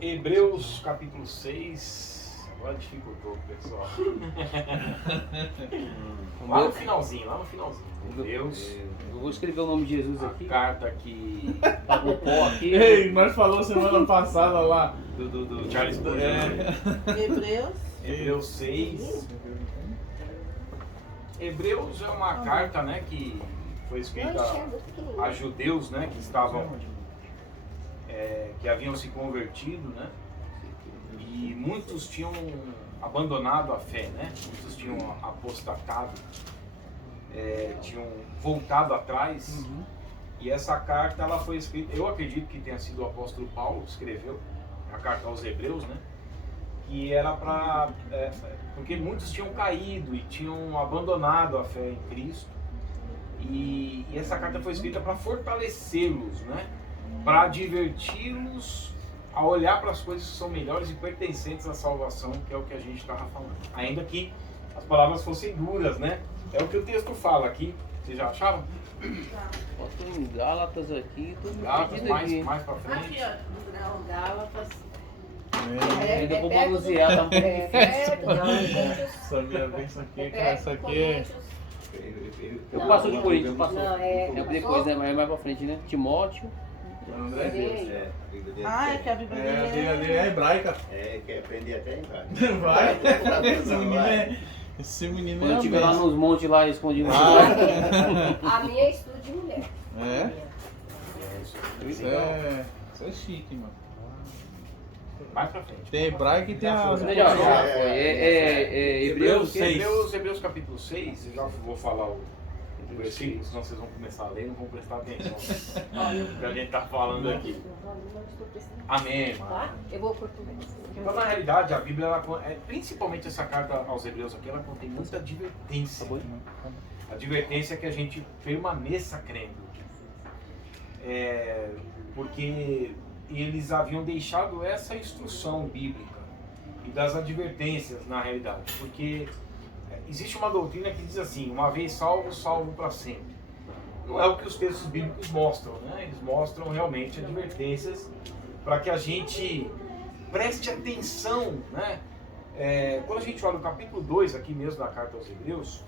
Hebreus capítulo 6. Agora dificultou, pessoal. Lá no finalzinho. Hebreus. Eu vou escrever o nome de Jesus A aqui. carta que. Tá com pó aqui. Ei, nós falamos semana passada lá. Do Charles Spurgeon. Hebreus 6. Hebreus é uma carta, né, que foi escrita a judeus, né, que estavam, que haviam se convertido, né, e muitos tinham abandonado a fé, né, muitos tinham apostatado, tinham voltado atrás. E essa carta ela foi escrita, eu acredito que tenha sido o apóstolo Paulo que escreveu a carta aos Hebreus, né, que era para porque muitos tinham caído e tinham abandonado a fé em Cristo, e essa carta foi escrita para fortalecê-los, né? Para adverti-los a olhar para as coisas que são melhores e pertencentes à salvação, que é o que a gente estava falando. Ainda que as palavras fossem duras, né? É o que o texto fala aqui. Vocês já acharam? Botou em Gálatas aqui, tudo Gálatas, perdido aqui. mais para frente. Aqui, ó, Gálatas. Ainda vou manusear, tá um pouco difícil. Essa minha bênção aqui, cara, essa aqui é. Eu passo de Coríntios, passou. Não, Depois, né? Mas mais pra frente, né? Timóteo. André Deus. Ah, é que a Bíblia É, a Bíblia dele dele é hebraica. Quer aprender até embaixo. Vai. Esse menino Quando é eu estiver lá benção. nos montes lá, escondido. A minha é estudo de mulher. É? Isso Isso é chique, mano. Mais para frente. Tem hebraico e tem as. Melhor, já foi. Hebreus 6. Hebreus capítulo 6, eu já vou falar o versículo, senão vocês vão começar a ler e não vão prestar atenção no que a gente está falando aqui. Amém. Eu vou português. Então, na realidade, a Bíblia, principalmente essa carta aos Hebreus aqui, ela contém muita advertência. Advertência que a gente permaneça crendo. Porque eles haviam deixado essa instrução bíblica e das advertências, na realidade. Porque existe uma doutrina que diz assim: uma vez salvo, salvo para sempre. Não é o que os textos bíblicos mostram, né? Eles mostram realmente advertências para que a gente preste atenção, né? Quando a gente olha o capítulo 2 aqui mesmo da carta aos Hebreus,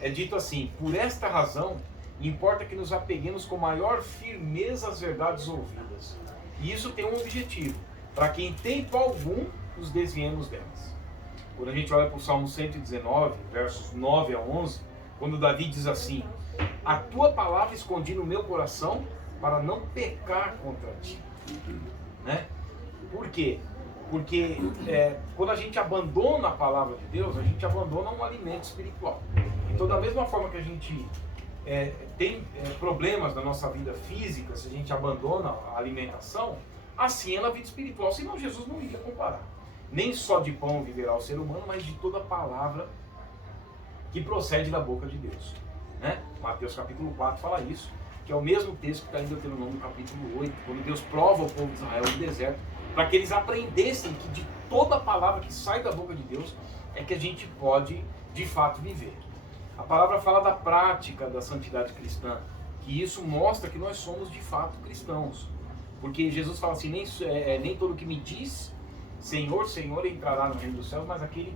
é dito assim: por esta razão, importa que nos apeguemos com maior firmeza às verdades ouvidas. E isso tem um objetivo: para que em tempo algum nos desviemos delas. Quando a gente olha para o Salmo 119, versos 9 a 11, quando Davi diz assim: a tua palavra escondi no meu coração para não pecar contra ti. Né? Por quê? Porque quando a gente abandona a palavra de Deus, a gente abandona um alimento espiritual. Então, da mesma forma que a gente tem problemas na nossa vida física, se a gente abandona a alimentação, assim é na vida espiritual. Senão Jesus não iria comparar. Nem só de pão viverá o ser humano, mas de toda palavra que procede da boca de Deus. Né? Mateus capítulo 4 fala isso, que é o mesmo texto que está em Deuteronômio capítulo 8, quando Deus prova o povo de Israel no deserto, para que eles aprendessem que de toda palavra que sai da boca de Deus é que a gente pode de fato viver. A palavra fala da prática da santidade cristã, que isso mostra que nós somos de fato cristãos. Porque Jesus fala assim: nem todo que me diz Senhor, Senhor entrará no reino dos céus, mas aquele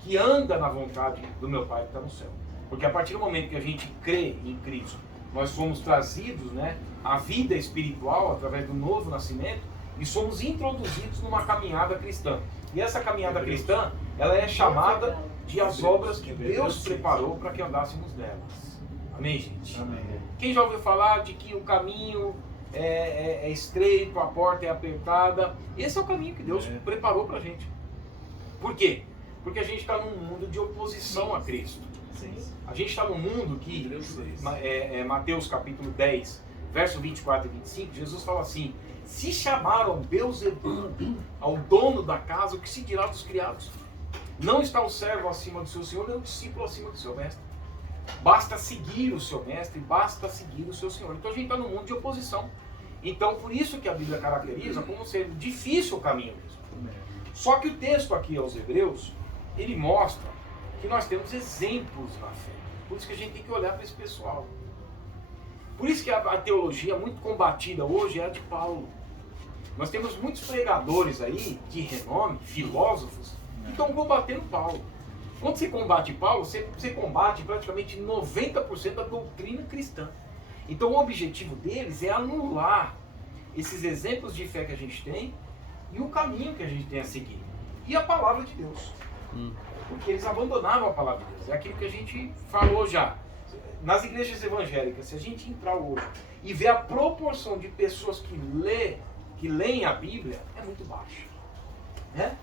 que anda na vontade do meu Pai que está no céu. Porque a partir do momento que a gente crê em Cristo, nós somos trazidos, né, à vida espiritual através do novo nascimento e somos introduzidos numa caminhada cristã. E essa caminhada cristã, ela é chamada de as obras que Deus preparou para que andássemos nelas. Amém, gente? Amém. Quem já ouviu falar de que o caminho é estreito, a porta é apertada? Esse é o caminho que Deus preparou para a gente. Por quê? Porque a gente está num mundo de oposição a Cristo. A gente está num mundo que, Mateus capítulo 10, verso 24 e 25, Jesus fala assim: se chamaram Beelzebul ao dono da casa, o que se dirá dos criados? Não está o servo acima do seu senhor, nem o discípulo acima do seu mestre. Basta seguir o seu mestre, basta seguir o seu senhor. Então a gente está num mundo de oposição. Então por isso que a Bíblia caracteriza como sendo difícil o caminho mesmo. Só que o texto aqui aos Hebreus, ele mostra que nós temos exemplos na fé. Por isso que a gente tem que olhar para esse pessoal. Por isso que a teologia muito combatida hoje é a de Paulo. Nós temos muitos pregadores aí, de renome, filósofos, que estão combatendo Paulo. Quando você combate Paulo, você combate praticamente 90% da doutrina cristã. Então o objetivo deles é anular esses exemplos de fé que a gente tem e o caminho que a gente tem a seguir. E a palavra de Deus. Porque eles abandonaram a palavra de Deus. É aquilo que a gente falou já. Nas igrejas evangélicas, se a gente entrar hoje e ver a proporção de pessoas que leem a Bíblia, é muito baixa. Né?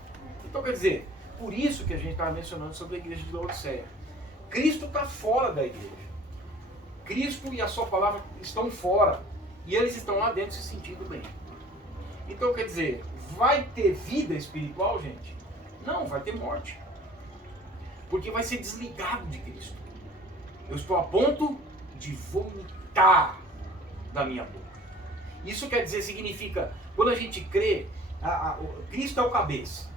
Então quer dizer, por isso que a gente estava mencionando sobre a igreja de Laodiceia. Cristo está fora da igreja. Cristo e a sua palavra estão fora. E eles estão lá dentro se sentindo bem. Então quer dizer, vai ter vida espiritual, gente? Não, vai ter morte. Porque vai ser desligado de Cristo. Eu estou a ponto de vomitar da minha boca. Isso quer dizer, significa, quando a gente crê, Cristo é o cabeça.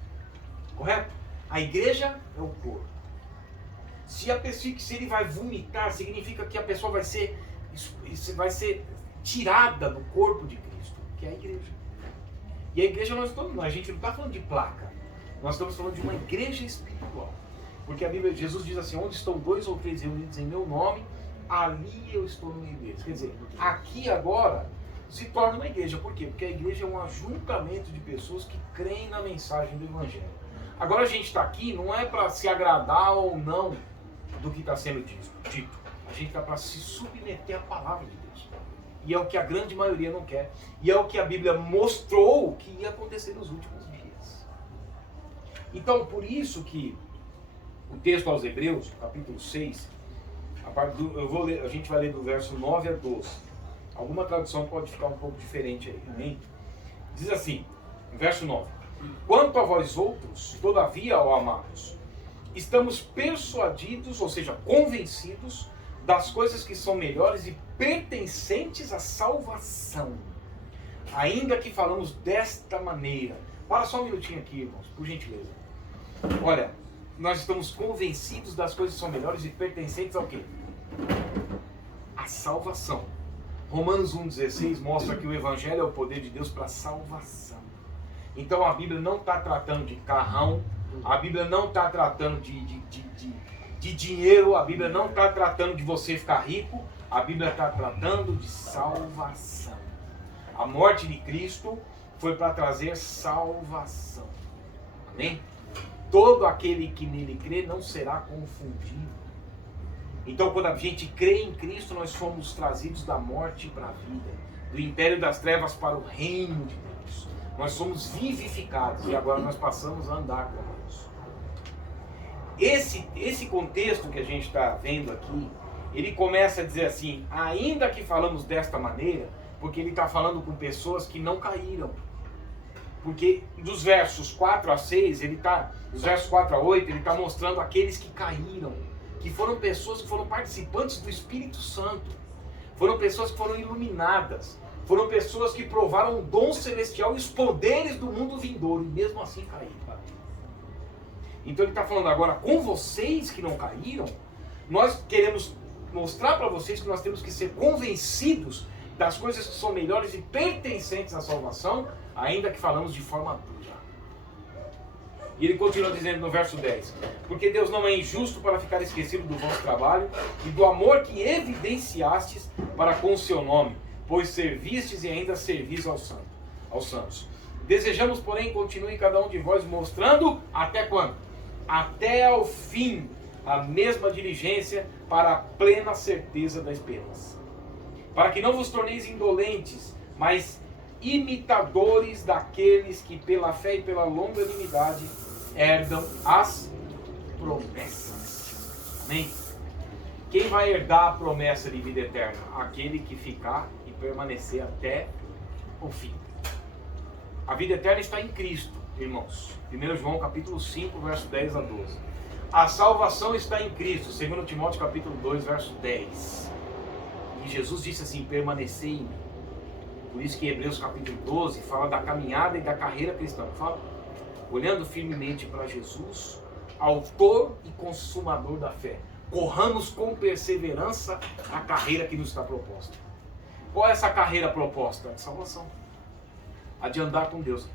Correto? A igreja é o corpo. Se ele vai vomitar, significa que a pessoa vai ser tirada do corpo de Cristo, que é a igreja. E a igreja, a gente não está falando de placa. Nós estamos falando de uma igreja espiritual. Porque a Bíblia, Jesus diz assim, onde estão 2 ou 3 reunidos em meu nome, ali eu estou no meio deles. Quer dizer, aqui agora se torna uma igreja. Por quê? Porque a igreja é um ajuntamento de pessoas que creem na mensagem do Evangelho. Agora a gente está aqui não é para se agradar ou não do que está sendo dito. A gente está para se submeter à palavra de Deus. E é o que a grande maioria não quer. E é o que a Bíblia mostrou que ia acontecer nos últimos dias. Então, por isso que o texto aos Hebreus, capítulo 6, a gente vai ler do verso 9 a 12. Alguma tradução pode ficar um pouco diferente aí, amém? Diz assim, verso 9. Quanto a vós outros, todavia, ó amados, estamos persuadidos, ou seja, convencidos das coisas que são melhores e pertencentes à salvação. Ainda que falamos desta maneira. Para só um minutinho aqui, irmãos, por gentileza. Olha, nós estamos convencidos das coisas que são melhores e pertencentes ao quê? A salvação. Romanos 1,16 mostra que o Evangelho é o poder de Deus para a salvação. Então a Bíblia não está tratando de carrão, a Bíblia não está tratando de dinheiro, a Bíblia não está tratando de você ficar rico, a Bíblia está tratando de salvação. A morte de Cristo foi para trazer salvação. Amém? Todo aquele que nele crê não será confundido. Então, quando a gente crê em Cristo, nós somos trazidos da morte para a vida, do império das trevas para o reino de Deus. Nós somos vivificados e agora nós passamos a andar com Deus. Esse contexto que a gente está vendo aqui, ele começa a dizer assim, ainda que falamos desta maneira, porque ele está falando com pessoas que não caíram. Porque dos versos 4 a 6, dos versos 4 a 8, ele está mostrando aqueles que caíram, que foram pessoas que foram participantes do Espírito Santo, foram pessoas que foram iluminadas, foram pessoas que provaram o dom celestial e os poderes do mundo vindouro, e mesmo assim caíram. Então ele está falando agora, com vocês que não caíram, nós queremos mostrar para vocês que nós temos que ser convencidos das coisas que são melhores e pertencentes à salvação, ainda que falamos de forma dura. E ele continua dizendo no verso 10, porque Deus não é injusto para ficar esquecido do vosso trabalho e do amor que evidenciastes para com o seu nome, pois servistes e ainda servis aos santos. Desejamos, porém, continue cada um de vós mostrando até quando? Até ao fim a mesma diligência para a plena certeza da esperança. Para que não vos torneis indolentes, mas imitadores daqueles que pela fé e pela longanimidade herdam as promessas. Amém? Quem vai herdar a promessa de vida eterna? Aquele que ficar e permanecer até o fim. A vida eterna está em Cristo, irmãos. 1 João capítulo 5, verso 10 a 12. A salvação está em Cristo. 2 Timóteo capítulo 2, verso 10. E Jesus disse assim, permanecei em mim. Por isso que Hebreus capítulo 12 fala da caminhada e da carreira cristã. Fala, olhando firmemente para Jesus, autor e consumador da fé. Corramos com perseverança a carreira que nos está proposta. Qual é essa carreira proposta? De salvação. a de andar com Deus.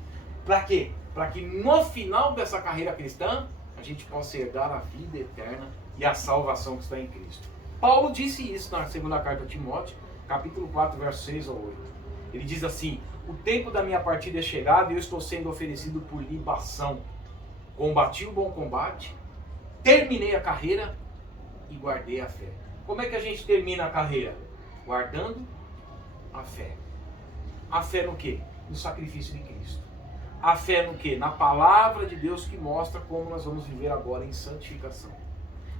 Para quê? Para que no final dessa carreira cristã, a gente possa herdar a vida eterna e a salvação que está em Cristo. Paulo disse isso na segunda carta a Timóteo, capítulo 4, versos 6 ao 8. Ele diz assim: o tempo da minha partida é chegado e eu estou sendo oferecido por libação. Combati o bom combate, terminei a carreira e guardei a fé. Como é que a gente termina a carreira? Guardando a fé. A fé no quê? No sacrifício de Cristo. A fé no quê? Na palavra de Deus que mostra como nós vamos viver agora em santificação.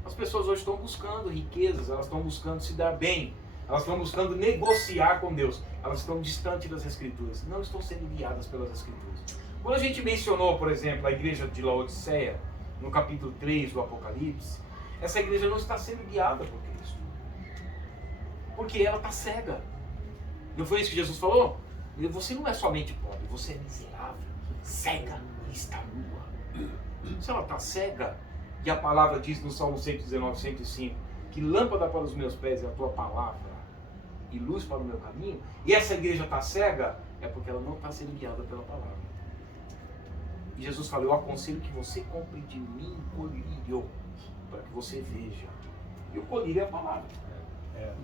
As pessoas hoje estão buscando riquezas, elas estão buscando se dar bem, elas estão buscando negociar com Deus, elas estão distantes das Escrituras, não estão sendo guiadas pelas Escrituras. Quando a gente mencionou, por exemplo, a igreja de Laodiceia, no capítulo 3 do Apocalipse, essa igreja não está sendo guiada por Cristo, porque ela está cega. Não foi isso que Jesus falou? Você não é somente pobre, você é miserável, cega e está nua. Se ela está cega, e a palavra diz no Salmo 119, 105, que lâmpada para os meus pés é a tua palavra e luz para o meu caminho, e essa igreja está cega, é porque ela não está sendo guiada pela palavra. E Jesus falou: eu aconselho que você compre de mim colírio, para que você veja. E o colírio é a palavra.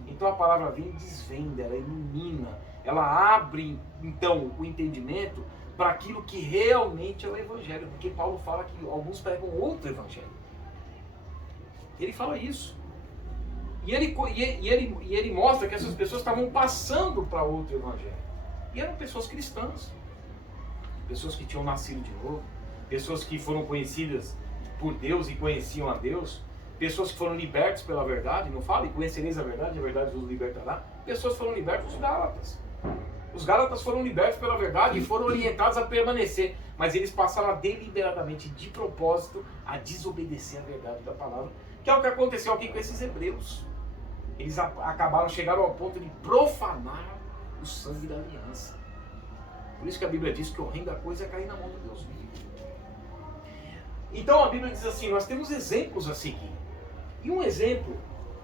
Então a palavra vem e desvenda, ela ilumina, ela abre então o entendimento para aquilo que realmente é o evangelho, porque Paulo fala que alguns pregam outro evangelho. Ele fala isso. E ele mostra que essas pessoas estavam passando para outro evangelho. E eram pessoas cristãs. Pessoas que tinham nascido de novo. Pessoas que foram conhecidas por Deus e conheciam a Deus. Pessoas que foram libertas pela verdade. Não fala: e conhecereis a verdade vos libertará. Pessoas foram libertas, os Gálatas. Os Gálatas foram libertos pela verdade e foram orientados a permanecer. Mas eles passaram deliberadamente, de propósito, a desobedecer a verdade da palavra. Que é o que aconteceu aqui com esses hebreus. Eles chegaram ao ponto de profanar o sangue da aliança. Por isso que a Bíblia diz que horrenda coisa é cair na mão de Deus. Então a Bíblia diz assim: nós temos exemplos a seguir. E um exemplo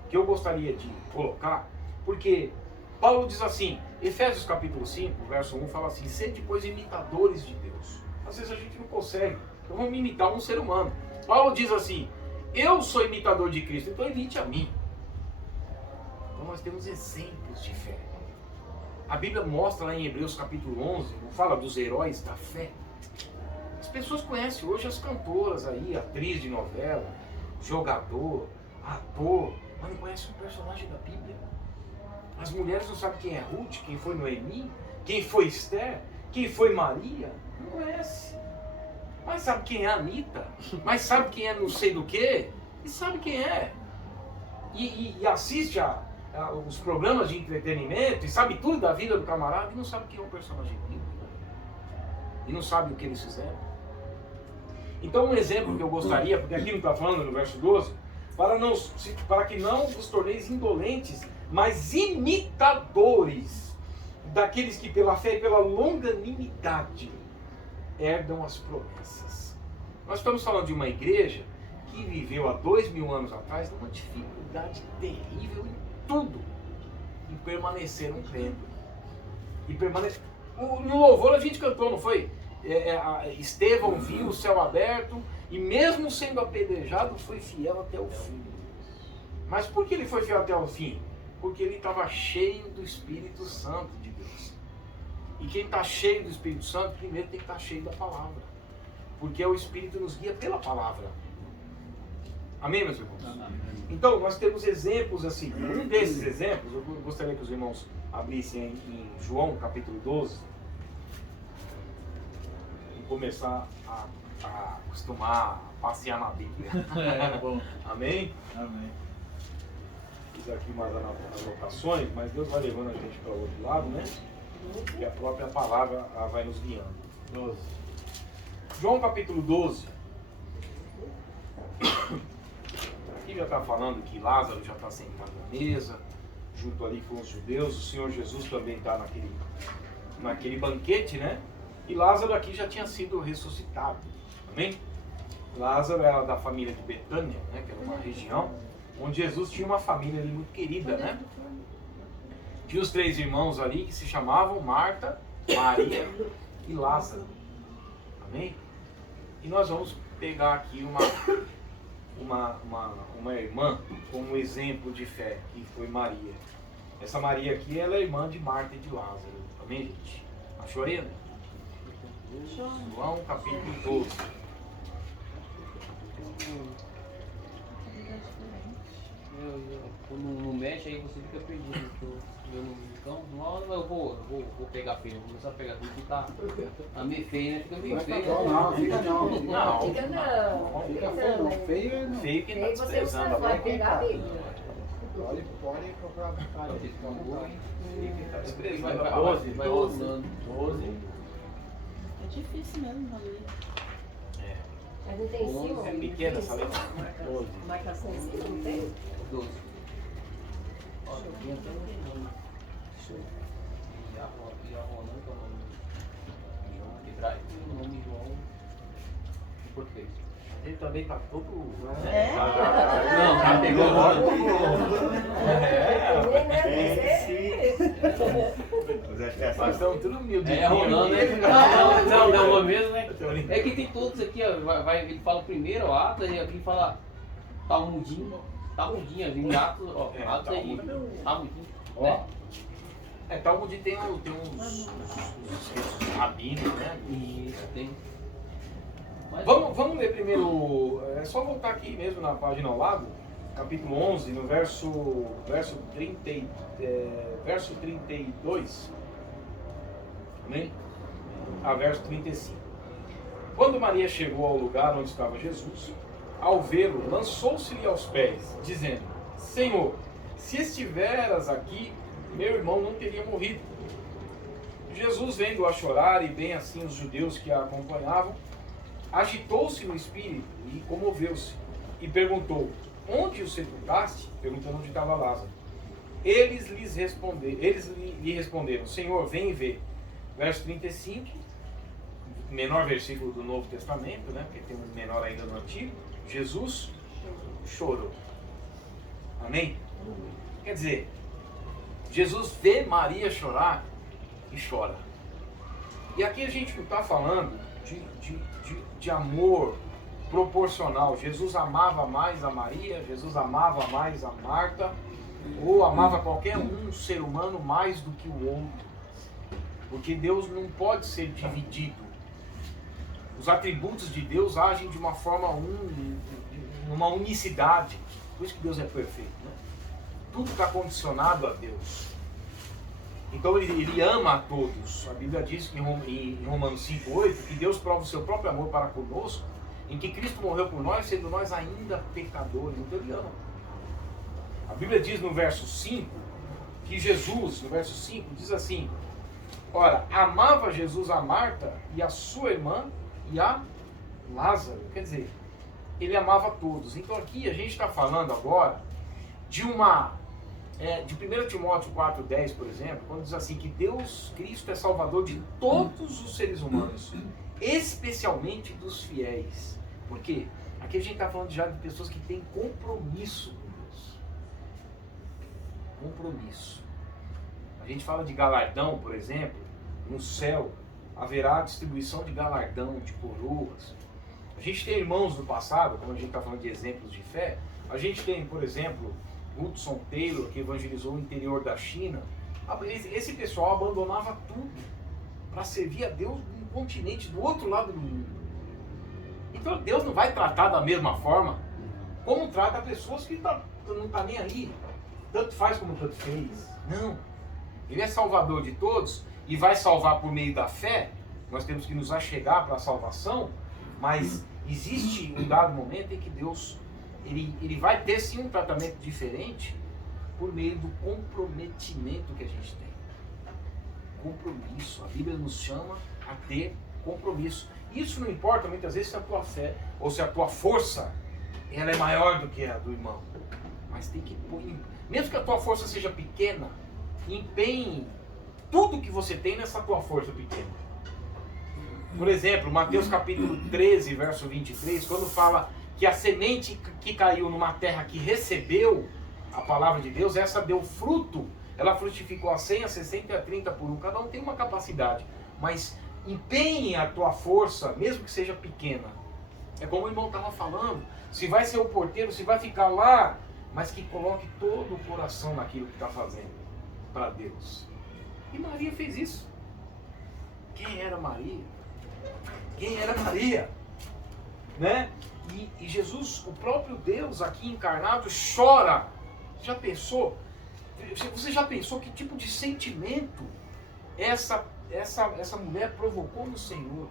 que eu gostaria de colocar, porque Paulo diz assim, Efésios capítulo 5, verso 1, fala assim: sede, pois, imitadores de Deus. Às vezes a gente não consegue, então vamos imitar um ser humano. Paulo diz assim: eu sou imitador de Cristo, então imite a mim. Então nós temos exemplos de fé. A Bíblia mostra lá em Hebreus capítulo 11, não fala dos heróis da fé. As pessoas conhecem hoje as cantoras aí, atriz de novela, jogador, ator, mas não conhecem um personagem da Bíblia. As mulheres não sabem quem é Ruth, quem foi Noemi, quem foi Esther, quem foi Maria. Não conhece. Mas sabe quem é a Anitta, mas sabe quem é não sei do que, e sabe quem é. E assiste os programas de entretenimento, e sabe tudo da vida do camarada, e não sabe quem é o personagem bíblico. E não sabe o que eles fizeram. Então um exemplo que eu gostaria, porque aqui não está falando no verso 12, para que não vos torneis indolentes, mas imitadores daqueles que pela fé e pela longanimidade herdam as promessas. Nós estamos falando de uma igreja que viveu há 2000 anos atrás numa dificuldade terrível em tudo, e permaneceram crendo. No louvor a gente cantou, não foi? Estevão viu o céu aberto e mesmo sendo apedrejado foi fiel até o fim. Mas por que ele foi fiel até o fim? Porque ele estava cheio do Espírito Santo de Deus. E quem está cheio do Espírito Santo, primeiro tem que estar cheio da palavra. Porque o Espírito nos guia pela palavra. Amém, meus irmãos? Então, nós temos exemplos assim. Um desses exemplos, eu gostaria que os irmãos abrissem em João, capítulo 12. Vamos começar a acostumar a passear na Bíblia. Bom. Amém? Amém. Fiz aqui umas anotações, mas Deus vai levando a gente para o outro lado, né? E a própria palavra vai nos guiando. 12. João capítulo 12. Aqui já está falando que Lázaro já está sentado na mesa, junto ali com os judeus. O Senhor Jesus também está naquele banquete, né? E Lázaro aqui já tinha sido ressuscitado. Amém? Lázaro era da família de Betânia, né? Que era uma região onde Jesus tinha uma família ali muito querida, né? Tinha os 3 irmãos ali que se chamavam Marta, Maria e Lázaro. Amém? E nós vamos pegar aqui uma irmã como exemplo de fé, que foi Maria. Essa Maria aqui, ela é irmã de Marta e de Lázaro. Amém, gente? Achou aí, né? João capítulo 12. Quando não mexe, aí você fica perdido. Então, eu vou pegar feio, vou começar a pegar tudo que tá meio feio, né? Fica meio feio. Não, fica não. Não, Fica não. Fica feio não. feio quem tá Aí você desprezando a vai Bíblia. pegar a Bíblia. Pode procurar buscar. Feio quem tá Vai desprezando a Bíblia. rodando. 12. É difícil mesmo, Maria. É. Mas não tem em cima? É pequena essa letra. Marcação em cima, não tem? 12. Olha, aqui até show. E a Ronan, que é o nome de João hebraico, e o nome de João em português. Ele também tá todo. É? Não, já pegou logo. Mas acho que é Nós assim. estamos tudo humilde. É Ronan, né? Não, é o mesmo, né? É que tem todos aqui, ó. Ele fala primeiro, ó, Atos, e aqui fala Talmudinho. Talmudinho, ali, Atos, ó. É, Atos aí. Talmudinho. Ó. É, Talmud tem uns rabinos, né? Isso, tem. Mas- Vamos ler primeiro, é só voltar aqui mesmo na página ao lado, capítulo 11, no verso 32, amém? A verso 35. Quando Maria chegou ao lugar onde estava Jesus, ao vê-lo, lançou-se-lhe aos pés, dizendo: Senhor, se estiveras aqui, meu irmão não teria morrido. Jesus, vendo-a chorar, e bem assim os judeus que a acompanhavam, agitou-se no espírito e comoveu-se, e perguntou: onde o sepultaste? Perguntando onde estava Lázaro. Eles lhe responderam: Senhor, vem e vê. Verso 35, menor versículo do Novo Testamento, né? Porque tem um menor ainda no Antigo. Jesus chorou. Amém? Quer dizer, Jesus vê Maria chorar e chora. E aqui a gente não está falando de amor proporcional. Jesus amava mais a Maria, Jesus amava mais a Marta, ou amava qualquer um ser humano mais do que o outro. Porque Deus não pode ser dividido. Os atributos de Deus agem de uma forma numa unicidade. Por isso que Deus é perfeito, né? Tudo está condicionado a Deus. Então ele ama a todos. A Bíblia diz que em Romanos 5,8 que Deus prova o seu próprio amor para conosco, em que Cristo morreu por nós, sendo nós ainda pecadores. Então ele ama. A Bíblia diz no verso 5 que Jesus, no verso 5, diz assim: ora, amava Jesus a Marta e a sua irmã e a Lázaro. Quer dizer, ele amava todos. Então aqui a gente está falando agora de de 1 Timóteo 4,10, por exemplo, quando diz assim que Deus, Cristo é salvador de todos os seres humanos, especialmente dos fiéis. Por quê? Aqui a gente está falando já de pessoas que têm compromisso com Deus. Compromisso. A gente fala de galardão, por exemplo, no céu haverá distribuição de galardão, de coroas. A gente tem irmãos do passado, como a gente está falando de exemplos de fé, a gente tem, por exemplo, Hudson Taylor, que evangelizou o interior da China. Esse pessoal abandonava tudo para servir a Deus num continente do outro lado do mundo. Então Deus não vai tratar da mesma forma como trata pessoas que não estão nem aí. Tanto faz como tanto fez. Não. Ele é salvador de todos e vai salvar por meio da fé. Nós temos que nos achegar para a salvação, mas existe um dado momento em que Deus ele vai ter sim um tratamento diferente por meio do comprometimento que a gente tem. Compromisso. A Bíblia nos chama a ter compromisso. Isso não importa muitas vezes se a tua fé ou se a tua força ela é maior do que a do irmão. Mas tem que pôr, mesmo que a tua força seja pequena, empenhe tudo que você tem nessa tua força pequena. Por exemplo, Mateus capítulo 13, verso 23, quando fala que a semente que caiu numa terra que recebeu a palavra de Deus, essa deu fruto, ela frutificou a 100, a 60 e a 30 por um. Cada um tem uma capacidade, mas empenhe a tua força, mesmo que seja pequena. É como o irmão estava falando, se vai ser o porteiro, se vai ficar lá, mas que coloque todo o coração naquilo que está fazendo para Deus. E Maria fez isso. Quem era Maria? Quem era Maria? Né? E Jesus, o próprio Deus aqui encarnado, chora. Já pensou? Você já pensou que tipo de sentimento essa mulher provocou no Senhor?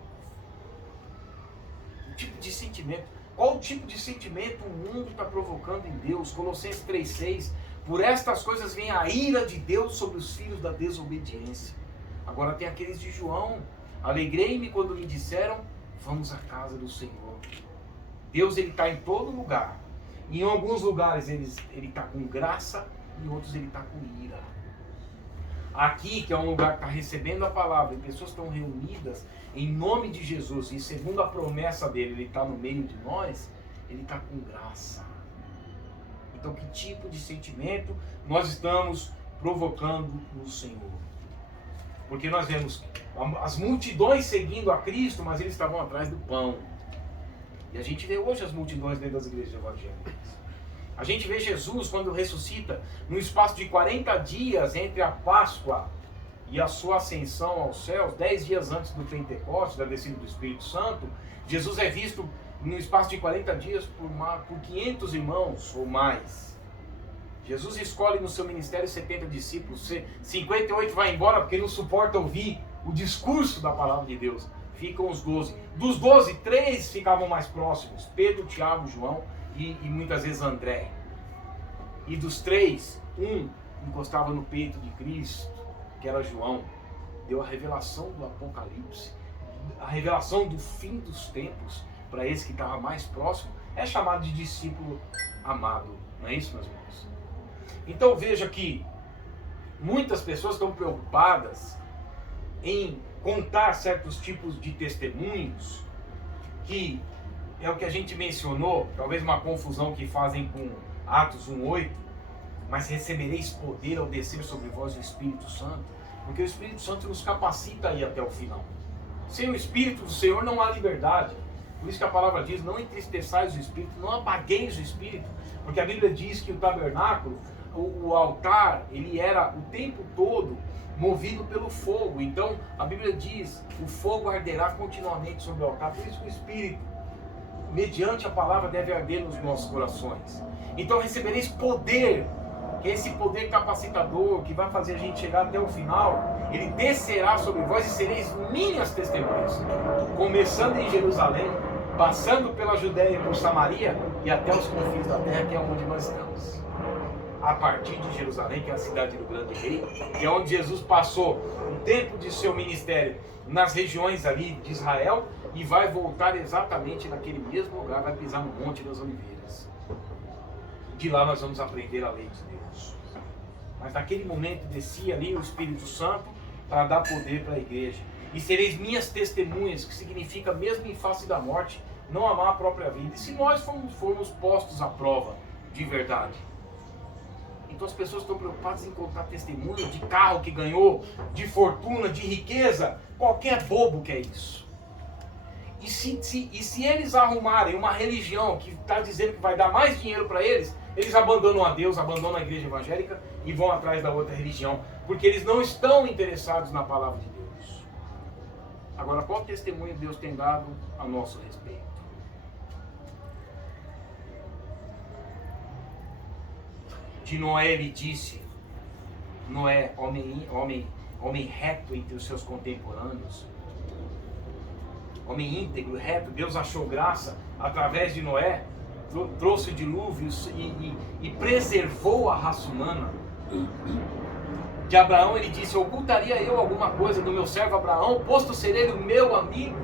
O tipo de sentimento. Qual o tipo de sentimento o mundo está provocando em Deus? Colossenses 3,6. Por estas coisas vem a ira de Deus sobre os filhos da desobediência. Agora tem aqueles de João. Alegrei-me quando me disseram, vamos à casa do Senhor. Deus, ele está em todo lugar. Em alguns lugares ele está com graça, em outros ele está com ira. Aqui, que é um lugar que está recebendo a palavra, e pessoas estão reunidas em nome de Jesus, e segundo a promessa dele, ele está no meio de nós, ele está com graça. Então, que tipo de sentimento nós estamos provocando no Senhor? Porque nós vemos as multidões seguindo a Cristo, mas eles estavam atrás do pão. E a gente vê hoje as multidões dentro das igrejas evangélicas. A gente vê Jesus, quando ressuscita, no espaço de 40 dias entre a Páscoa e a sua ascensão aos céus, 10 dias antes do Pentecostes, da descida do Espírito Santo, Jesus é visto no espaço de 40 dias por 500 irmãos ou mais. Jesus escolhe no seu ministério 70 discípulos, 58 vai embora porque não suporta ouvir o discurso da palavra de Deus. Ficam os 12. Dos 12, 3 ficavam mais próximos, Pedro, Tiago, João e muitas vezes André. E dos 3, um encostava no peito de Cristo, que era João. Deu a revelação do Apocalipse, a revelação do fim dos tempos para esse que estava mais próximo. É chamado de discípulo amado, não é isso, meus irmãos? Então veja que muitas pessoas estão preocupadas em contar certos tipos de testemunhos, que é o que a gente mencionou, talvez uma confusão que fazem com Atos 1,8, mas recebereis poder ao descer sobre vós o Espírito Santo, porque o Espírito Santo nos capacita a ir até o final. Sem o Espírito do Senhor não há liberdade. Por isso que a palavra diz, não entristeçais o Espírito, não apagueis o Espírito, porque a Bíblia diz que o tabernáculo, o altar, ele era o tempo todo movido pelo fogo. Então a Bíblia diz, o fogo arderá continuamente sobre o altar. Por isso que o Espírito, mediante a palavra, deve arder nos nossos corações. Então recebereis poder, que é esse poder capacitador que vai fazer a gente chegar até o final. Ele descerá sobre vós e sereis minhas testemunhas, começando em Jerusalém, passando pela Judéia e por Samaria e até os confins da terra, que é onde nós estamos. A partir de Jerusalém, que é a cidade do grande rei, que é onde Jesus passou o tempo de seu ministério nas regiões ali de Israel, e vai voltar exatamente naquele mesmo lugar, vai pisar no Monte das Oliveiras. De lá nós vamos aprender a lei de Deus. Mas naquele momento descia ali o Espírito Santo para dar poder para a igreja. E sereis minhas testemunhas, que significa mesmo em face da morte, não amar a própria vida. E se nós formos postos à prova de verdade? Então as pessoas estão preocupadas em contar testemunho de carro que ganhou, de fortuna, de riqueza. Qualquer bobo quer isso. E se eles arrumarem uma religião que está dizendo que vai dar mais dinheiro para eles, eles abandonam a Deus, abandonam a igreja evangélica e vão atrás da outra religião, porque eles não estão interessados na palavra de Deus. Agora, qual testemunho Deus tem dado a nosso respeito? De Noé ele disse, Noé, homem reto entre os seus contemporâneos, homem íntegro, reto, Deus achou graça através de Noé, trouxe o dilúvio e preservou a raça humana. De Abraão ele disse, ocultaria eu alguma coisa do meu servo Abraão, posto ser ele o meu amigo?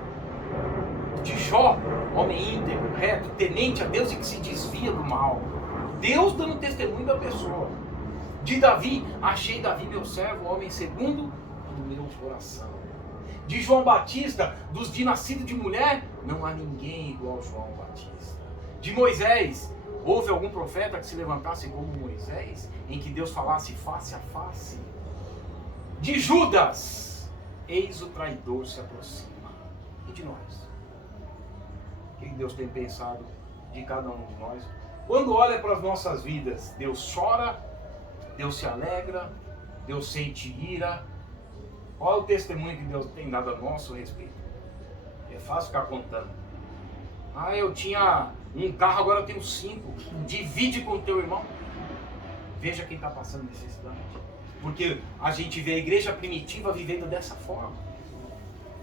De Jó, homem íntegro, reto, temente a Deus e que se desvia do mal. Deus dando testemunho da pessoa. De Davi, achei Davi meu servo, homem segundo o meu coração. De João Batista, dos de nascido de mulher, não há ninguém igual João Batista. De Moisés, houve algum profeta que se levantasse como Moisés, em que Deus falasse face a face? De Judas, eis o traidor se aproxima. E de nós? O que Deus tem pensado de cada um de nós? Quando olha para as nossas vidas, Deus chora, Deus se alegra, Deus sente ira. Qual é o testemunho que Deus tem dado a nosso respeito? É fácil ficar contando. Ah, eu tinha um carro, agora eu tenho 5. Divide com o teu irmão. Veja quem está passando necessidade. Porque a gente vê a igreja primitiva vivendo dessa forma.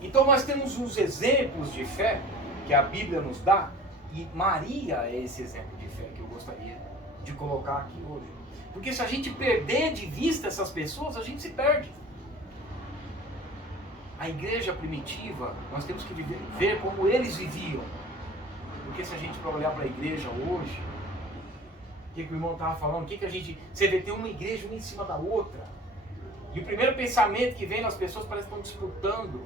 Então nós temos uns exemplos de fé que a Bíblia nos dá. E Maria é esse exemplo de fé que eu gostaria de colocar aqui hoje. Porque se a gente perder de vista essas pessoas, a gente se perde. A igreja primitiva, nós temos que ver como eles viviam. Porque se a gente for olhar para a igreja hoje, o que o irmão estava falando, você vê, tem uma igreja uma em cima da outra. E o primeiro pensamento que vem nas pessoas parece que estão disputando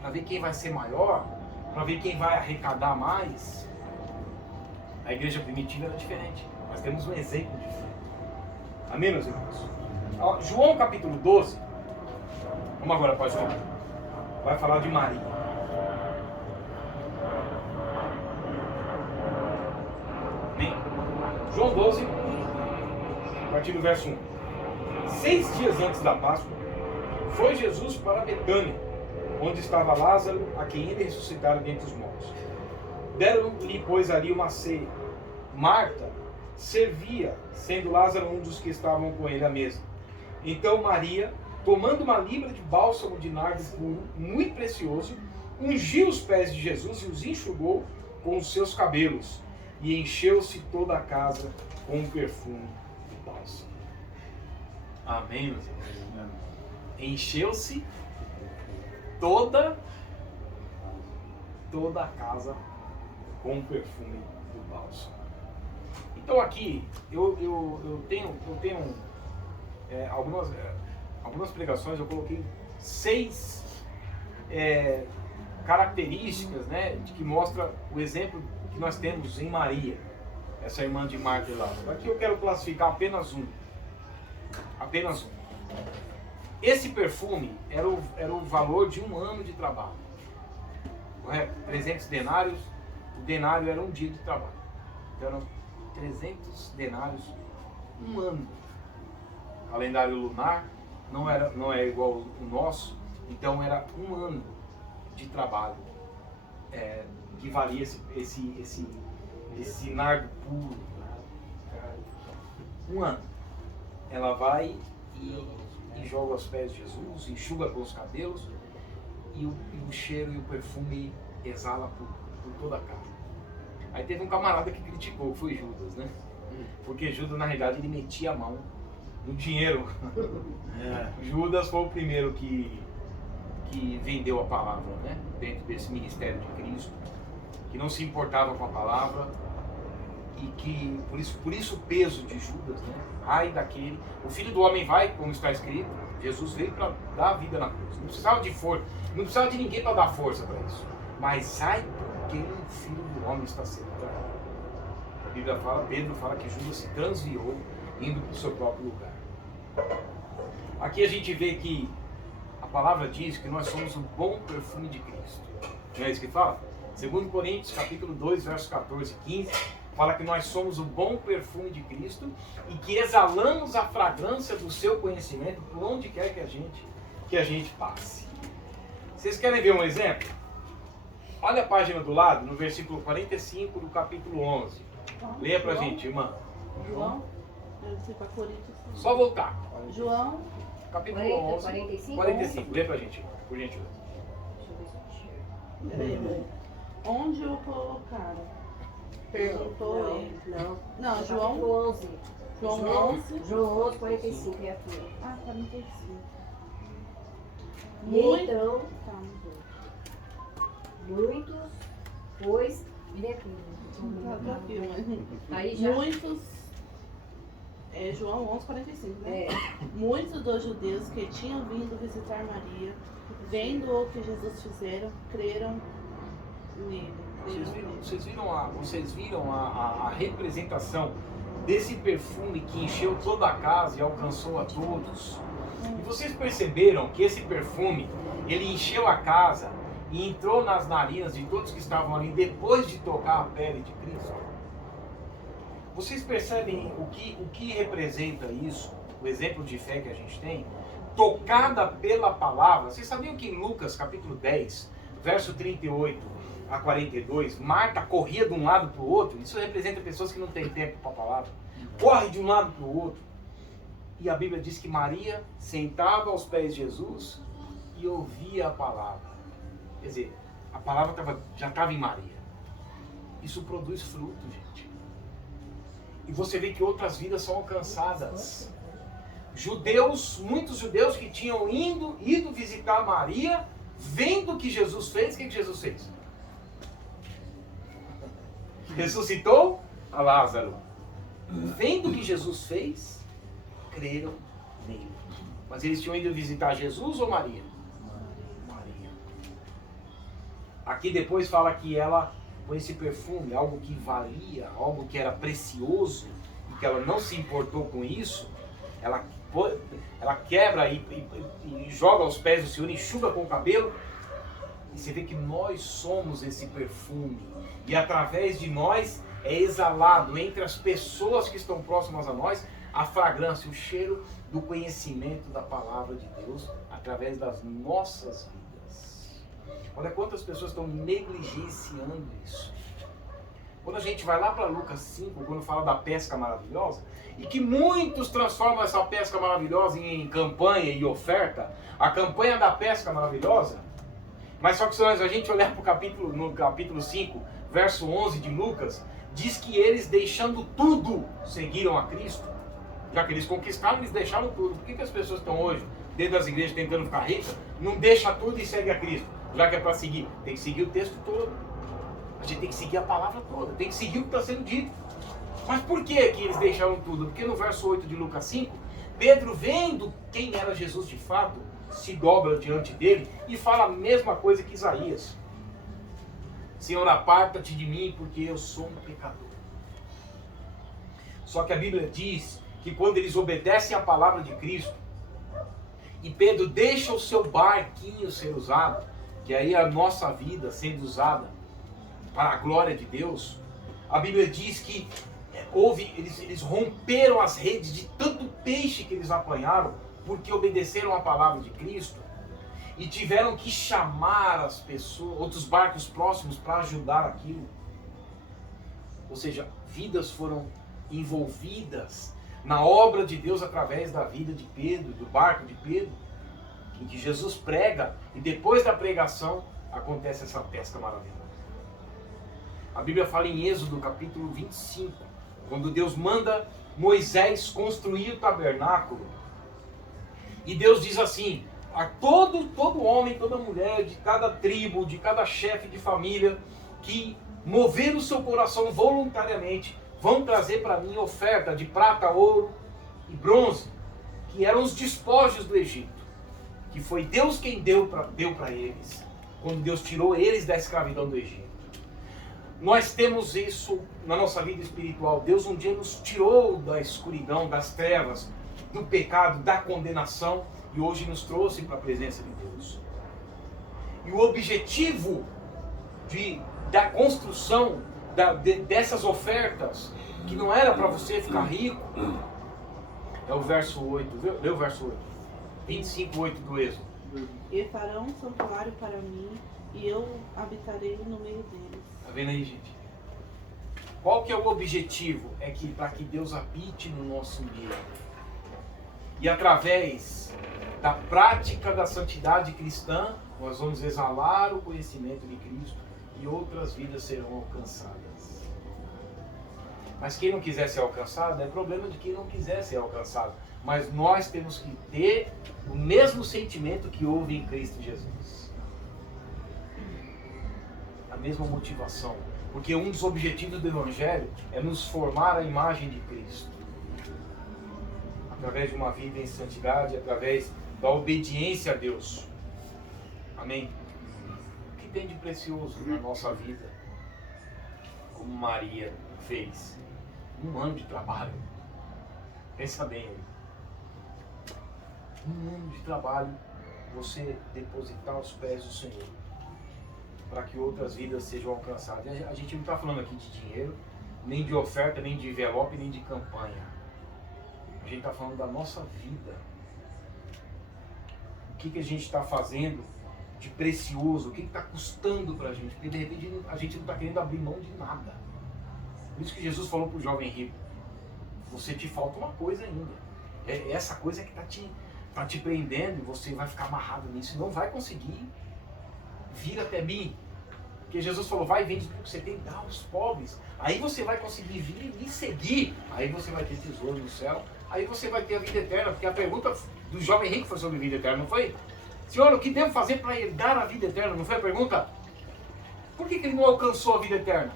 para ver quem vai ser maior, para ver quem vai arrecadar mais. A igreja primitiva era diferente. Nós temos um exemplo de fé. Amém, meus irmãos? João capítulo 12. Vamos agora para João. Vai falar de Maria. Amém? João 12, a partir do verso 1. 6 dias antes da Páscoa, foi Jesus para Betânia, onde estava Lázaro, a quem ele ressuscitara dentre os mortos. Deram-lhe, pois, ali uma ceia. Marta servia, sendo Lázaro um dos que estavam com ele à mesa. Então Maria, tomando uma libra de bálsamo de nardo puro, muito precioso, ungiu os pés de Jesus e os enxugou com os seus cabelos, e encheu-se toda a casa com um perfume de bálsamo. Amém, meus irmãos? Encheu-se toda a casa com um perfume do bálsamo. Então aqui eu tenho algumas pregações, eu coloquei 6 características, né, de que mostra o exemplo que nós temos em Maria, essa irmã de Marta e Lázaro. Aqui eu quero classificar apenas um. Esse perfume era o valor de um ano de trabalho. Correto? 300 denários, o denário era um dia de trabalho. Então eram 300 denários, um ano. O calendário lunar não é igual o nosso, então era um ano de trabalho que valia esse nardo puro. Um ano. Ela vai e joga aos pés de Jesus, enxuga com os cabelos, e o cheiro e o perfume exala por toda a casa. Aí teve um camarada que criticou, que foi Judas, né? Porque Judas, na realidade, ele metia a mão no dinheiro. Judas foi o primeiro que vendeu a palavra, né? Dentro desse ministério de Cristo, que não se importava com a palavra, e que, por isso o peso de Judas, né? Ai daquele, o Filho do Homem vai, como está escrito, Jesus veio para dar a vida na cruz. Não precisava de força, não precisava de ninguém para dar força para isso. Mas ai por quem o Filho do Homem está sendo traído. A Bíblia fala, Pedro fala que Judas se transviou indo para o seu próprio lugar. Aqui a gente vê que a palavra diz que nós somos o bom perfume de Cristo. Não é isso que fala? 2 Coríntios capítulo 2, versos 14 e 15, fala que nós somos o bom perfume de Cristo e que exalamos a fragrância do seu conhecimento por onde quer que a gente passe. Vocês querem ver um exemplo? Olha a página do lado, no versículo 45 do capítulo 11. Leia pra gente, irmã. João, eu sei para Coríntios. Só voltar. João, Capítulo 40, 11, 45? 45. Lê pra gente, por gentileza. peraí. Onde o colocaram? Perguntou Não, ele. não. Não, João, Capítulo 11. João 11. João 11, 45 é a filha. Ah, 45. E então, Tá, mudou. muitos, pois, ele é filho. Tá tranquilo, mas... Aí já. Muitos... É João 11, 45, né? É, Muitos dos judeus que tinham vindo visitar Maria, vendo o que Jesus fizera, creram nele. Vocês viram a representação desse perfume que encheu toda a casa e alcançou a todos? E vocês perceberam que esse perfume, ele encheu a casa e entrou nas narinas de todos que estavam ali depois de tocar a pele de Cristo? Vocês percebem o que representa isso? O exemplo de fé que a gente tem? Tocada pela palavra. Vocês sabiam que em Lucas capítulo 10, verso 38 a 42, Marta corria de um lado para o outro? Isso representa pessoas que não têm tempo para a palavra. Corre de um lado para o outro. E a Bíblia diz que Maria sentava aos pés de Jesus e ouvia a palavra. Quer dizer, a palavra já estava em Maria. Isso produz fruto, gente. E você vê que outras vidas são alcançadas. Muitos judeus que tinham ido visitar Maria, vendo o que Jesus fez, o que Jesus fez? Ressuscitou a Lázaro. Vendo o que Jesus fez, creram nele. Mas eles tinham ido visitar Jesus ou Maria? Maria. Aqui depois fala que ela, com esse perfume, algo que valia, algo que era precioso, e que ela não se importou com isso, ela quebra e joga aos pés do Senhor, enxuga com o cabelo, e você vê que nós somos esse perfume, e através de nós é exalado entre as pessoas que estão próximas a nós a fragrância, o cheiro do conhecimento da palavra de Deus através das nossas vidas. Olha quantas pessoas estão negligenciando isso. Quando a gente vai lá para Lucas 5, quando fala da pesca maravilhosa, e que muitos transformam essa pesca maravilhosa em campanha e oferta, a campanha da pesca maravilhosa, mas só que se a gente olhar no capítulo 5, verso 11 de Lucas, diz que eles, deixando tudo, seguiram a Cristo. Já que eles conquistaram, eles deixaram tudo. Por que as pessoas estão hoje, dentro das igrejas, tentando ficar ricas, não deixa tudo e segue a Cristo? Já que é para seguir, tem que seguir o texto todo. A gente tem que seguir a palavra toda, tem que seguir o que está sendo dito. Mas por que eles deixaram tudo? Porque no verso 8 de Lucas 5, Pedro, vendo quem era Jesus de fato, se dobra diante dele e fala a mesma coisa que Isaías. Senhor, aparta-te de mim, porque eu sou um pecador. Só que a Bíblia diz que quando eles obedecem à palavra de Cristo, e Pedro deixa o seu barquinho ser usado, que aí é a nossa vida sendo usada para a glória de Deus, a Bíblia diz que eles romperam as redes de tanto peixe que eles apanharam, porque obedeceram à palavra de Cristo, e tiveram que chamar as pessoas, outros barcos próximos, para ajudar aquilo. Ou seja, vidas foram envolvidas na obra de Deus através da vida de Pedro, do barco de Pedro, em que Jesus prega, e depois da pregação acontece essa pesca maravilhosa. A Bíblia fala em Êxodo capítulo 25, quando Deus manda Moisés construir o tabernáculo, e Deus diz assim: a todo homem, toda mulher, de cada tribo, de cada chefe de família, que mover o seu coração voluntariamente, vão trazer para mim oferta de prata, ouro e bronze, que eram os despojos do Egito, que foi Deus quem deu para eles, quando Deus tirou eles da escravidão do Egito. Nós temos isso na nossa vida espiritual. Deus um dia nos tirou da escuridão, das trevas, do pecado, da condenação, e hoje nos trouxe para a presença de Deus. E o objetivo da construção dessas ofertas, que não era para você ficar rico, é o verso 8. Lê o verso 8. 25:8 do Êxodo. E farão um santuário para mim, e eu habitarei no meio deles. Tá vendo aí, gente? Qual que é o objetivo? É que para que Deus habite no nosso meio. E através da prática da santidade cristã, nós vamos exalar o conhecimento de Cristo e outras vidas serão alcançadas. Mas quem não quiser ser alcançado, é problema de quem não quiser ser alcançado. Mas nós temos que ter o mesmo sentimento que houve em Cristo Jesus. A mesma motivação. Porque um dos objetivos do Evangelho é nos formar a imagem de Cristo. Através de uma vida em santidade, através da obediência a Deus. Amém? O que tem de precioso na nossa vida? Como Maria fez. 1 ano de trabalho. Pensa bem aí. um ano de trabalho, você depositar aos pés do Senhor, para que outras vidas sejam alcançadas. A gente não está falando aqui de dinheiro, nem de oferta, nem de envelope, nem de campanha. A gente está falando da nossa vida. O que a gente está fazendo de precioso, o que está custando para a gente, porque de repente a gente não está querendo abrir mão de nada. Por isso que Jesus falou para o jovem rico, você te falta uma coisa ainda. É essa coisa que está te prendendo e você vai ficar amarrado nisso e não vai conseguir vir até mim. Porque Jesus falou, vai e vende tudo que você tem, dá aos pobres. Aí você vai conseguir vir e me seguir. Aí você vai ter tesouro no céu. Aí você vai ter a vida eterna. Porque a pergunta do jovem rico foi sobre a vida eterna, não foi? Senhor, o que devo fazer para herdar a vida eterna? Não foi a pergunta? Por que ele não alcançou a vida eterna?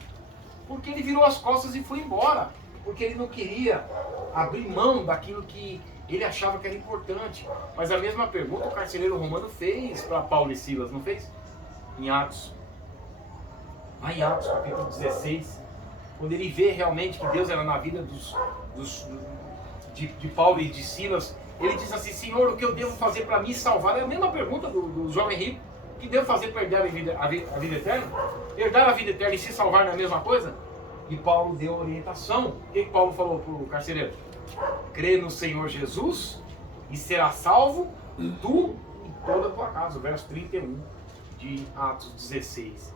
Porque ele virou as costas e foi embora. Porque ele não queria abrir mão daquilo que ele achava que era importante. Mas a mesma pergunta o carcereiro romano fez para Paulo e Silas, não fez? Em Atos. Lá em Atos, capítulo 16, quando ele vê realmente que Deus era na vida de Paulo e de Silas, ele diz assim, Senhor, o que eu devo fazer para me salvar? É a mesma pergunta do jovem rico. O que devo fazer para herdar a vida eterna? Herdar a vida eterna e se salvar não é a mesma coisa? E Paulo deu orientação. O que Paulo falou para o carcereiro? Crê no Senhor Jesus e será salvo tu e toda a tua casa. O verso 31 de Atos 16.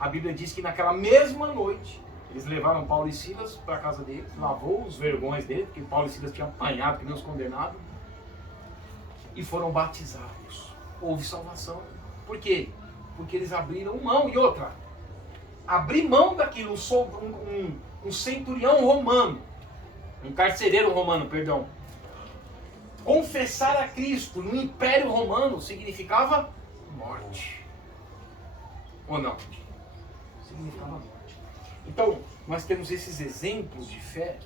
A Bíblia diz que naquela mesma noite, eles levaram Paulo e Silas para a casa deles, lavou os vergões deles, porque Paulo e Silas tinham apanhado, que nem os condenados, e foram batizados. Houve salvação. Por quê? Porque eles abriram mão. E outra, abrir mão daquilo, um centurião romano, um carcereiro romano, perdão, confessar a Cristo no Império Romano significava morte. Ou não? Significava morte. Então, nós temos esses exemplos de fé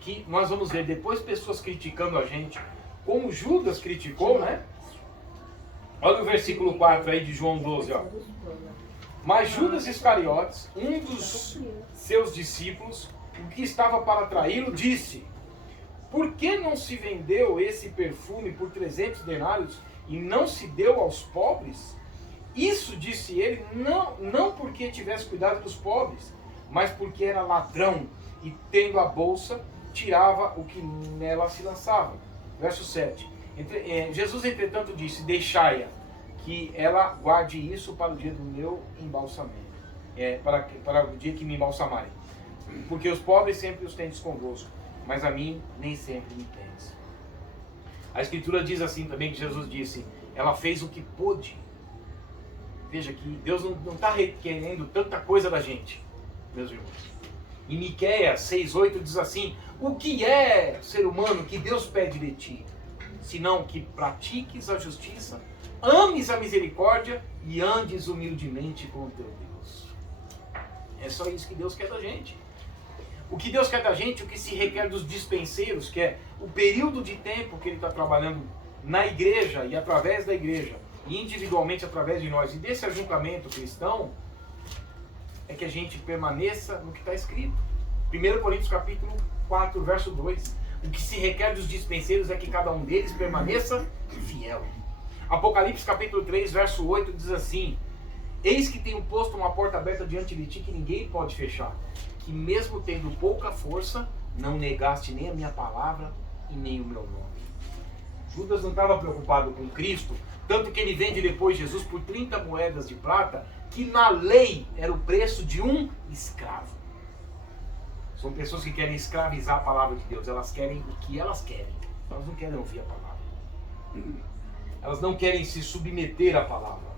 que nós vamos ver depois pessoas criticando a gente, como Judas criticou, né? Olha o versículo 4 aí de João 12, ó. Mas Judas Iscariotes, um dos seus discípulos, o que estava para traí-lo, disse, por que não se vendeu esse perfume por 300 denários e não se deu aos pobres? Isso, disse ele, não porque tivesse cuidado dos pobres, mas porque era ladrão e, tendo a bolsa, tirava o que nela se lançava. Verso 7. Jesus, entretanto, disse, deixai-a, que ela guarde isso para o dia do meu embalsamento, para o dia que me embalsamarem. Porque os pobres sempre os tendes convosco, mas a mim nem sempre me tendes. A Escritura diz assim também, que Jesus disse, ela fez o que pôde. Veja que Deus não está requerendo tanta coisa da gente, meus irmãos. Em Miqueias 6,8 diz assim, o que é, ser humano, que Deus pede de ti? Senão que pratiques a justiça, ames a misericórdia e andes humildemente com o teu Deus. É só isso que Deus quer da gente. O que Deus quer da gente, o que se requer dos dispenseiros, que é o período de tempo que Ele está trabalhando na igreja e através da igreja, e individualmente através de nós, e desse ajuntamento cristão, é que a gente permaneça no que está escrito. 1 Coríntios capítulo 4, verso 2. O que se requer dos dispenseiros é que cada um deles permaneça fiel. Apocalipse capítulo 3, verso 8 diz assim, eis que tenho posto uma porta aberta diante de ti que ninguém pode fechar, que mesmo tendo pouca força, não negaste nem a minha palavra e nem o meu nome. Judas não estava preocupado com Cristo, tanto que ele vende depois Jesus por 30 moedas de prata, que na lei era o preço de um escravo. São pessoas que querem escravizar a palavra de Deus, elas querem o que elas querem, elas não querem ouvir a palavra. Elas não querem se submeter à palavra.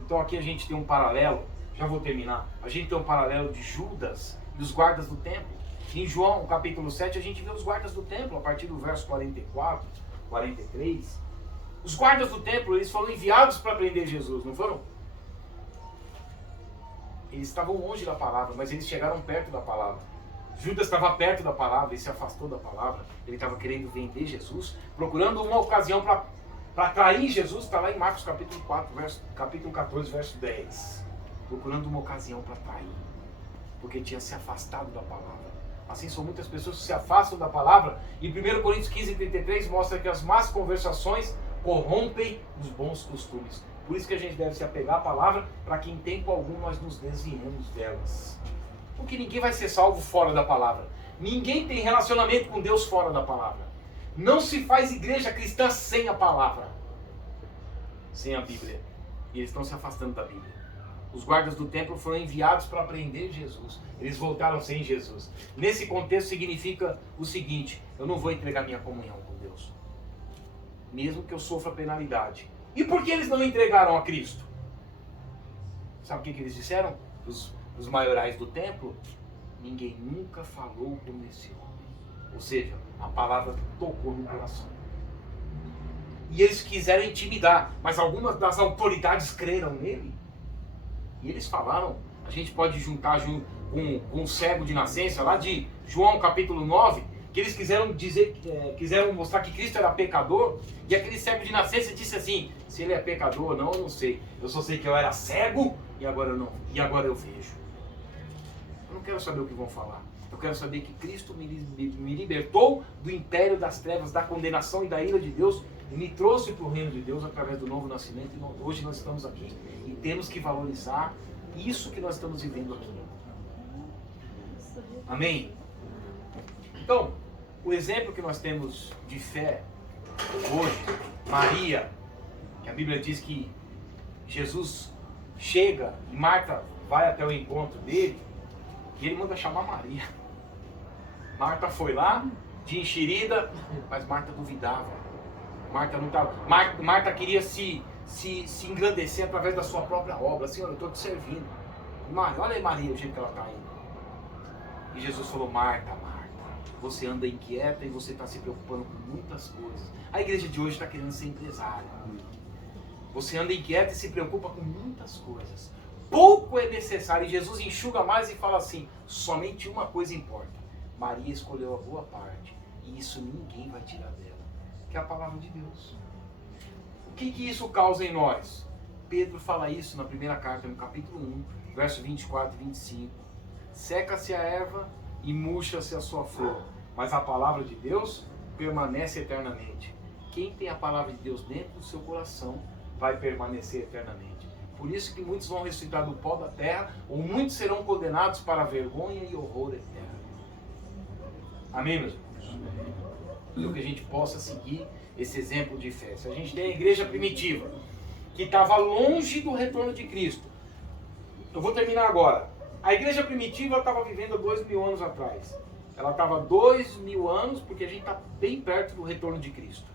Então aqui a gente tem um paralelo, já vou terminar, a gente tem um paralelo de Judas e os guardas do templo. Em João capítulo 7 a gente vê os guardas do templo, a partir do verso 44, 43. Os guardas do templo, eles foram enviados para prender Jesus, não foram? Eles estavam longe da palavra, mas eles chegaram perto da palavra. Judas estava perto da palavra e se afastou da palavra. Ele estava querendo vender Jesus, procurando uma ocasião para trair Jesus. Está lá em Marcos capítulo 4, capítulo 14, verso 10. Procurando uma ocasião para trair, porque tinha se afastado da palavra. Assim são muitas pessoas que se afastam da palavra. E 1 Coríntios 15:33 mostra que as más conversações corrompem os bons costumes. Por isso que a gente deve se apegar à palavra, para que em tempo algum nós nos desviemos delas. Porque ninguém vai ser salvo fora da palavra. Ninguém tem relacionamento com Deus fora da palavra. Não se faz igreja cristã sem a palavra, sem a Bíblia. E eles estão se afastando da Bíblia. Os guardas do templo foram enviados para prender Jesus. Eles voltaram sem Jesus. Nesse contexto significa o seguinte: eu não vou entregar minha comunhão com Deus, mesmo que eu sofra penalidade. E por que eles não entregaram a Cristo? Sabe o que eles disseram? Os maiorais do templo: ninguém nunca falou como esse homem. Ou seja, a palavra tocou no coração. E eles quiseram intimidar, mas algumas das autoridades creram nele. E eles falaram, a gente pode juntar com o cego de nascença, lá de João capítulo 9, que eles quiseram quiseram mostrar que Cristo era pecador, e aquele cego de nascença disse assim: se ele é pecador ou não, eu não sei. Eu só sei que eu era cego e agora eu vejo. Eu não quero saber o que vão falar. Eu quero saber que Cristo me libertou do império das trevas, da condenação e da ira de Deus, e me trouxe para o reino de Deus através do novo nascimento. E hoje nós estamos aqui e temos que valorizar isso que nós estamos vivendo aqui. Amém? Então, o exemplo que nós temos de fé hoje, Maria, que a Bíblia diz que Jesus chega e Marta vai até o encontro dele, e ele manda chamar Maria. Marta foi lá, de enxerida, mas Marta duvidava. Marta não estava. Marta queria se engrandecer através da sua própria obra. Senhor, eu estou te servindo. Maria, olha aí Maria, o jeito que ela está aí. E Jesus falou: Marta, Marta, você anda inquieta e você está se preocupando com muitas coisas. A igreja de hoje está querendo ser empresária. Você anda inquieta e se preocupa com muitas coisas. Pouco é necessário. E Jesus enxuga mais e fala assim: somente uma coisa importa. Maria escolheu a boa parte, e isso ninguém vai tirar dela, que é a palavra de Deus. O que isso causa em nós? Pedro fala isso na primeira carta, no capítulo 1, verso 24 e 25. Seca-se a erva e murcha-se a sua flor, mas a palavra de Deus permanece eternamente. Quem tem a palavra de Deus dentro do seu coração vai permanecer eternamente. Por isso que muitos vão ressuscitar do pó da terra, ou muitos serão condenados para a vergonha e horror eterno. Amém, meus irmãos? Então que a gente possa seguir esse exemplo de fé. Se a gente tem a igreja primitiva, que estava longe do retorno de Cristo. Eu vou terminar agora. A igreja primitiva estava vivendo há 2000 anos atrás. Ela estava 2000 anos, porque a gente está bem perto do retorno de Cristo.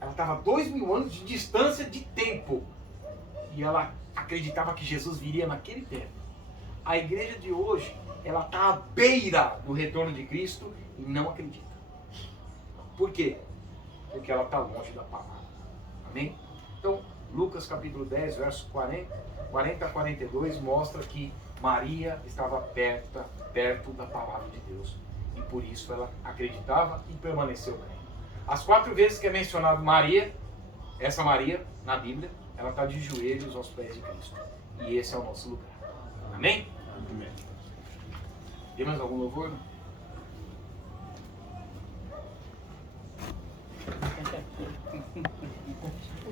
Ela estava 2000 anos de distância de tempo. E ela acreditava que Jesus viria naquele tempo. A igreja de hoje, ela está à beira do retorno de Cristo e não acredita. Por quê? Porque ela está longe da palavra. Amém? Então, Lucas capítulo 10, verso 40 a 42 mostra que Maria estava perto da palavra de Deus. E por isso ela acreditava e permaneceu crendo. As 4 vezes que é mencionado Maria, essa Maria, na Bíblia, ela está de joelhos aos pés de Cristo. E esse é o nosso lugar. Amém? Amém. Tem mais algum louvor?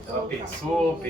Ela pensou.